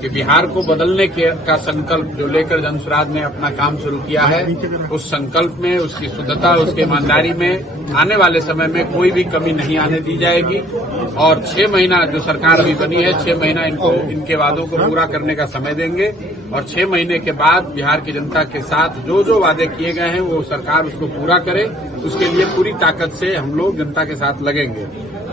कि बिहार को बदलने का संकल्प जो लेकर जनसुराज ने अपना काम शुरू किया है, उस संकल्प में, उसकी शुद्धता, उसकी ईमानदारी में आने वाले समय में कोई भी कमी नहीं आने दी जाएगी। और 6 महीना जो सरकार अभी बनी है, 6 महीना इनको इनके वादों को पूरा करने का समय देंगे और 6 महीने के बाद बिहार की जनता के साथ जो जो वादे किए गए हैं वो सरकार उसको पूरा करे। उसके लिए पूरी ताकत से हम लोग जनता के साथ लगेंगे।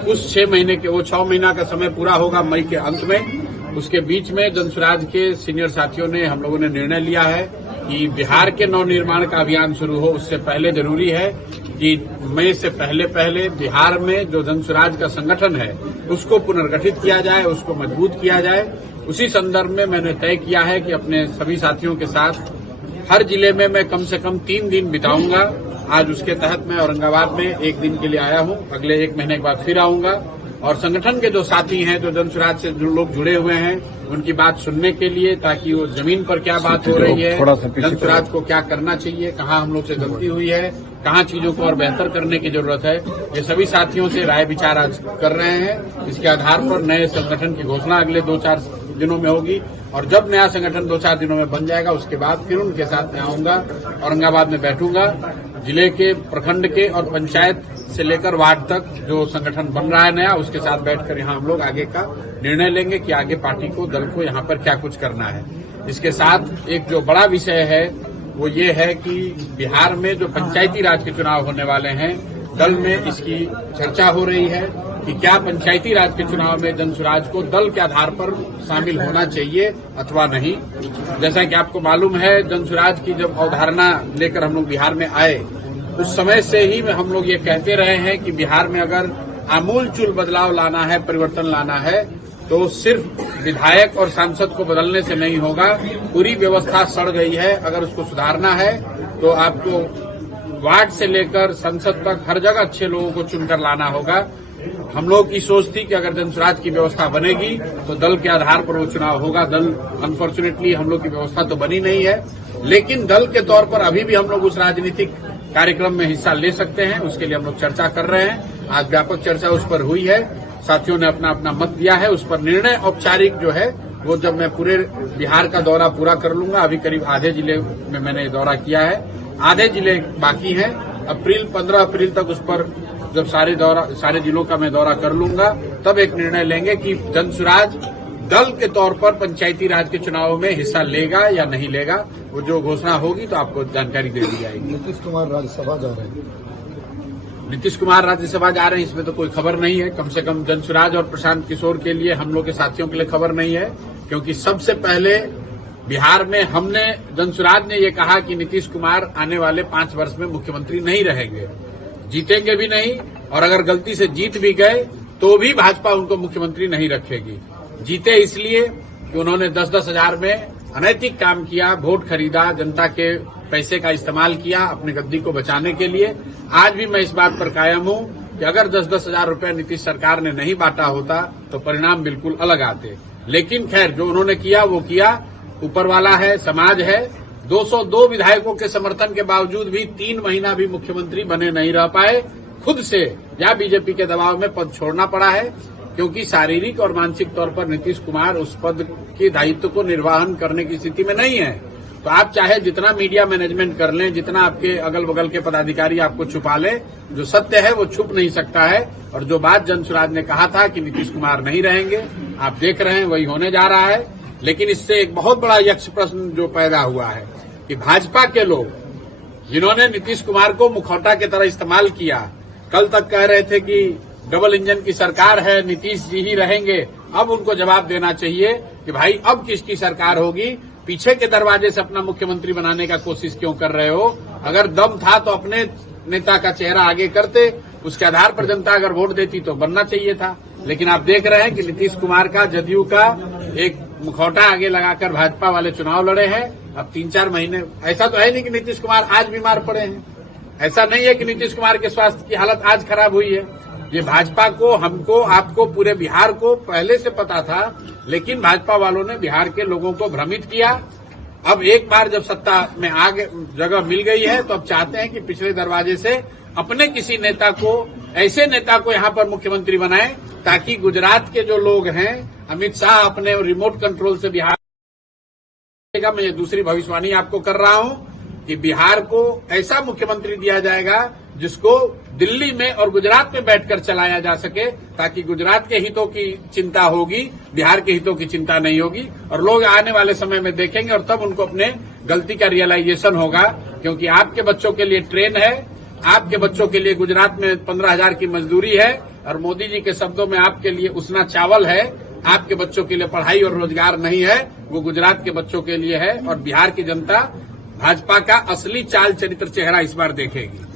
उस 6 महीने के, वो 6 महीना का समय पूरा होगा मई के अंत में। उसके बीच में जनसुराज के सीनियर साथियों ने, हम लोगों ने निर्णय लिया है कि बिहार के नवनिर्माण का अभियान शुरू हो, उससे पहले जरूरी है कि मई से पहले बिहार में जो जनसुराज का संगठन है उसको पुनर्गठित किया जाए, उसको मजबूत किया जाए। उसी संदर्भ में मैंने तय किया है कि अपने सभी साथियों के साथ हर जिले में मैं कम से कम 3 दिन बिताऊंगा। आज उसके तहत मैं औरंगाबाद में 1 दिन के लिए आया हूं, अगले 1 महीने के बाद फिर आऊंगा और संगठन के जो साथी हैं, जो जनसुराज से जो लोग जुड़े हुए हैं, उनकी बात सुनने के लिए, ताकि वो जमीन पर क्या बात हो रही है, जनसुराज को क्या करना चाहिए, कहाँ हम लोग से गलती हुई है, कहाँ चीजों को और बेहतर करने की जरूरत है, ये सभी साथियों से राय विचार आज कर रहे हैं। इसके आधार पर नए संगठन की घोषणा अगले 2-4 दिनों में होगी और जब नया संगठन 2-4 दिनों में बन जाएगा उसके बाद फिर उनके साथ मैं आऊंगा, औरंगाबाद में बैठूंगा। जिले के, प्रखंड के और पंचायत से लेकर वार्ड तक जो संगठन बन रहा है नया, उसके साथ बैठकर यहाँ हम लोग आगे का निर्णय लेंगे कि आगे पार्टी को, दल को यहाँ पर क्या कुछ करना है। इसके साथ एक जो बड़ा विषय है वो ये है कि बिहार में जो पंचायती राज के चुनाव होने वाले हैं, दल में इसकी चर्चा हो रही है कि क्या पंचायती राज के चुनाव में जनसुराज को दल के आधार पर शामिल होना चाहिए अथवा नहीं। जैसा कि आपको मालूम है, जनसुराज की जब अवधारणा लेकर हम लोग बिहार में आए, उस समय से ही हम लोग ये कहते रहे हैं कि बिहार में अगर आमूलचूल बदलाव लाना है, परिवर्तन लाना है, तो सिर्फ विधायक और सांसद को बदलने से नहीं होगा। पूरी व्यवस्था सड़ गई है, अगर उसको सुधारना है तो आपको वार्ड से लेकर संसद तक हर जगह अच्छे लोगों को चुनकर लाना होगा। हम लोग की सोच थी कि अगर जनसुराज की व्यवस्था बनेगी तो दल के आधार पर वो चुनाव होगा। दल, अनफॉर्चुनेटली हम लोग की व्यवस्था तो बनी नहीं है, लेकिन दल के तौर पर अभी भी हम लोग उस राजनीतिक कार्यक्रम में हिस्सा ले सकते हैं। उसके लिए हम लोग चर्चा कर रहे हैं। आज व्यापक चर्चा उस पर हुई है, साथियों ने अपना अपना मत दिया है। उस पर निर्णय औपचारिक जो है वो जब मैं पूरे बिहार का दौरा पूरा कर लूंगा, अभी करीब आधे जिले में मैंने दौरा किया है, आधे जिले बाकी हैं। 15 अप्रैल तक उस पर जब सारे जिलों का मैं दौरा कर लूंगा, तब एक निर्णय लेंगे कि जनसुराज दल के तौर पर पंचायती राज के चुनाव में हिस्सा लेगा या नहीं लेगा। वो जो घोषणा होगी तो आपको जानकारी दे दी जाएगी। नीतीश कुमार राज्यसभा जा रहे हैं। नीतीश कुमार राज्यसभा जा रहे हैं, इसमें तो कोई खबर नहीं है। कम से कम जनसुराज और प्रशांत किशोर के लिए, हम लोग के साथियों के लिए खबर नहीं है, क्योंकि सबसे पहले बिहार में हमने, जनसुराज ने ये कहा कि नीतीश कुमार आने वाले 5 वर्ष में मुख्यमंत्री नहीं रहेंगे, जीतेंगे भी नहीं, और अगर गलती से जीत भी गए तो भी भाजपा उनको मुख्यमंत्री नहीं रखेगी। जीते इसलिए कि उन्होंने 10-10 हजार में अनैतिक काम किया, वोट खरीदा, जनता के पैसे का इस्तेमाल किया अपनी गद्दी को बचाने के लिए। आज भी मैं इस बात पर कायम हूं कि अगर 10-10 हजार रुपये नीतीश सरकार ने नहीं बांटा होता तो परिणाम बिल्कुल अलग आते। लेकिन खैर, जो उन्होंने किया वो किया, ऊपर वाला है, समाज है। 202 विधायकों के समर्थन के बावजूद भी 3 महीना भी मुख्यमंत्री बने नहीं रह पाए। खुद से या बीजेपी के दबाव में पद छोड़ना पड़ा है, क्योंकि शारीरिक और मानसिक तौर पर नीतीश कुमार उस पद के दायित्व को निर्वहन करने की स्थिति में नहीं है। तो आप चाहे जितना मीडिया मैनेजमेंट कर लें, जितना आपके अगल बगल के पदाधिकारी आपको छुपा लें, जो सत्य है वो छुप नहीं सकता है। और जो बात जनसुराज ने कहा था कि नीतीश कुमार नहीं रहेंगे, आप देख रहे हैं वही होने जा रहा है। लेकिन इससे एक बहुत बड़ा यक्ष प्रश्न जो पैदा हुआ है कि भाजपा के लोग जिन्होंने नीतीश कुमार को मुखौटा की तरह इस्तेमाल किया, कल तक कह रहे थे कि डबल इंजन की सरकार है, नीतीश जी ही रहेंगे, अब उनको जवाब देना चाहिए कि भाई अब किसकी सरकार होगी? पीछे के दरवाजे से अपना मुख्यमंत्री बनाने का कोशिश क्यों कर रहे हो? अगर दम था तो अपने नेता का चेहरा आगे करते, उसके आधार पर जनता अगर वोट देती तो बनना चाहिए था। लेकिन आप देख रहे हैं कि नीतीश कुमार का, जदयू का एक मुखौटा आगे लगाकर भाजपा वाले चुनाव लड़े हैं। अब 3-4 महीने, ऐसा तो है नहीं कि नीतीश कुमार आज बीमार पड़े हैं, ऐसा नहीं है कि नीतीश कुमार के स्वास्थ्य की हालत आज खराब हुई है। ये भाजपा को, हमको, आपको, पूरे बिहार को पहले से पता था, लेकिन भाजपा वालों ने बिहार के लोगों को भ्रमित किया। अब एक बार जब सत्ता में आगे जगह मिल गई है तो अब चाहते हैं कि पिछले दरवाजे से अपने किसी नेता को, ऐसे नेता को यहाँ पर मुख्यमंत्री बनाएं ताकि गुजरात के जो लोग हैं, अमित शाह अपने रिमोट कंट्रोल से बिहार मैं ये दूसरी भविष्यवाणी आपको कर रहा हूं कि बिहार को ऐसा मुख्यमंत्री दिया जाएगा जिसको दिल्ली में और गुजरात में बैठकर चलाया जा सके, ताकि गुजरात के हितों की चिंता होगी, बिहार के हितों की चिंता नहीं होगी। और लोग आने वाले समय में देखेंगे और तब उनको अपने गलती का रियलाइजेशन होगा, क्योंकि आपके बच्चों के लिए ट्रेन है, आपके बच्चों के लिए गुजरात में 15,000 की मजदूरी है, और मोदी जी के शब्दों में आपके लिए उसना चावल है। आपके बच्चों के लिए पढ़ाई और रोजगार नहीं है, वो गुजरात के बच्चों के लिए है। और बिहार की जनता भाजपा का असली चाल चरित्र चेहरा इस बार देखेगी।